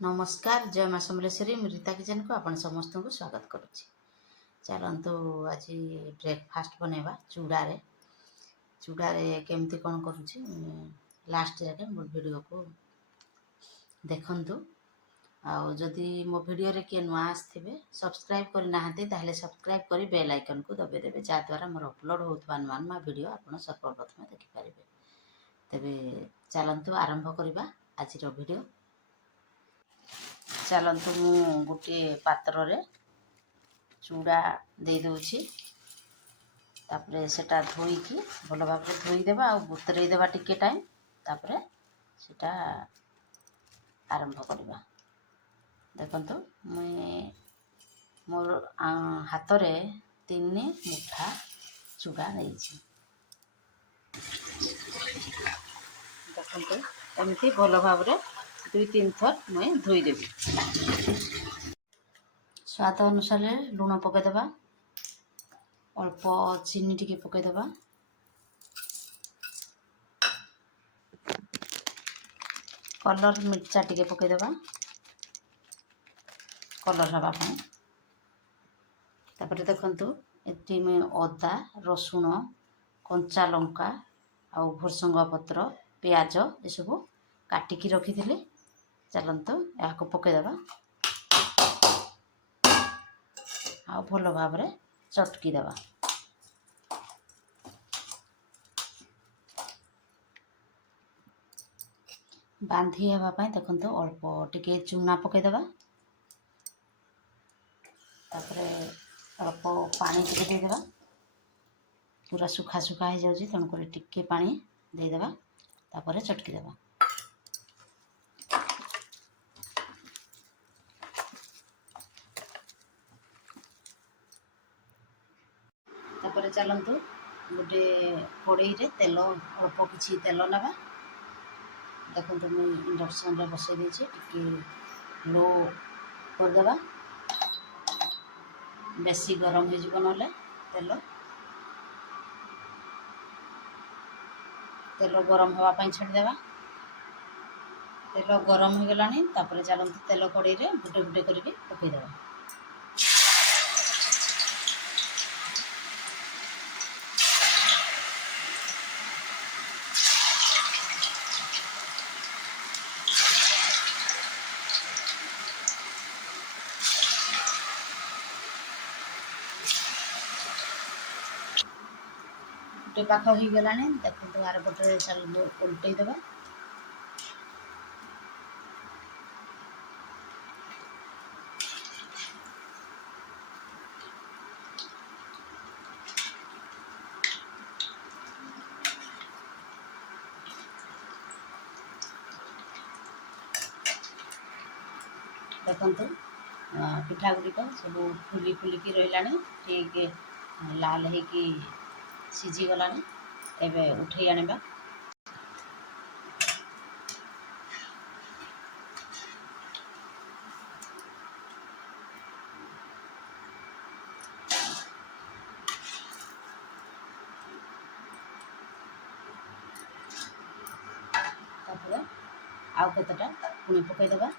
नमस्कार जय माँ समलेश्वरी रीता किचन को आपण समस्त को स्वागत करुच्ची। चलतु आज ब्रेकफास्ट बनैबा चूड़ारे केमती कौन करुच्ची लास्ट जाके मो वीडियो को देखंतु। जदि मो वीडियो रे किए नुआ आसथिबे सब्सक्राइब करि नाहंती ताहले सब्सक्राइब करि बेल आइकन को दबे देबे जा द्वारा मोर अपलोड होतबा नुआ नुआ वीडियो आपण सर्वप्रथम देखि पारिबे। तेबे चलंतु आरंभ करिबा आज रो वीडियो। चलतु मु गोटे पात्र रे चूड़ा दे दूची तापरे सेटा धोईकी भल भाव धोईदेबा आ बतुरई देबा टिके टाइम तापरे सेटा आरंभ करबा। देखंतु मुई मोर हाथ रे 3 मुठा चूड़ा नहींची। देखंतु एमती भल भाव 2-3 थर मुई धोईदेबी। स्वाद अनुसार लुण पकईदेबा, अल्प चीनी टिके पकईदेबा, कलर मिर्चा टिके पकईदेबा कलर हवा पाई। तापर देखंतु एटी में अदा रसुण कंचा लंका आ भुरसंगा पत्र प्याज ये सब काटिकी रखी। चलतु या पकईदेबा आ भल भाव चटकी देबा। बांधी हेबाई देखंतु अल्प टिके चूना पकईदेबा, तापरे अल्प पानी टिके देदेबा। पूरा सुखा सुखा हो जाउची तेणुक टिके पानी देदेबा तापरे चटकी देबा। तापरे चलतु गोटे कड़ाई रे तेल अल्प किछि तेल नबा। देखो मुझे इंडक्शन रे बसई देछि टिके लो करदेबा। बेसी गरम हो जिवो नले तेल गरम हवा पाई छाड़ी देबा। तेल गरम हो गलानी तापरे चलतु तेल कड़ाई रे गुटे गुटे करके पकई देबा। गोटे पाख हो गलानी देखो आर पटे चल उल्टई देबा। देखंतु पिठा गुड़िक सब फुली फुलिकी रही ठीक लाल होगी सीझी गलानी। एबे उठे आनिबा। तापरे आउ केतेटा पुणी पकईदेबा।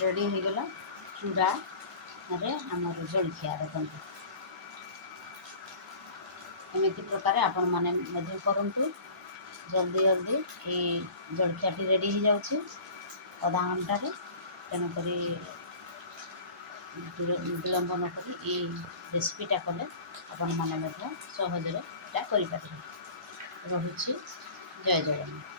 रेडी हो गला चूड़ा रे हमर जलखिया। देखंतु एमती प्रकार आपण माने मध्य करंतु जल्दी जल्दी ये जलखियाटी रेडी हो जाउची आधा घंटा रे। तेणुक विलंब न करी ये रेसिपीटा कले आपण माने सहज करें। रहुछि जय जगन्नाथ।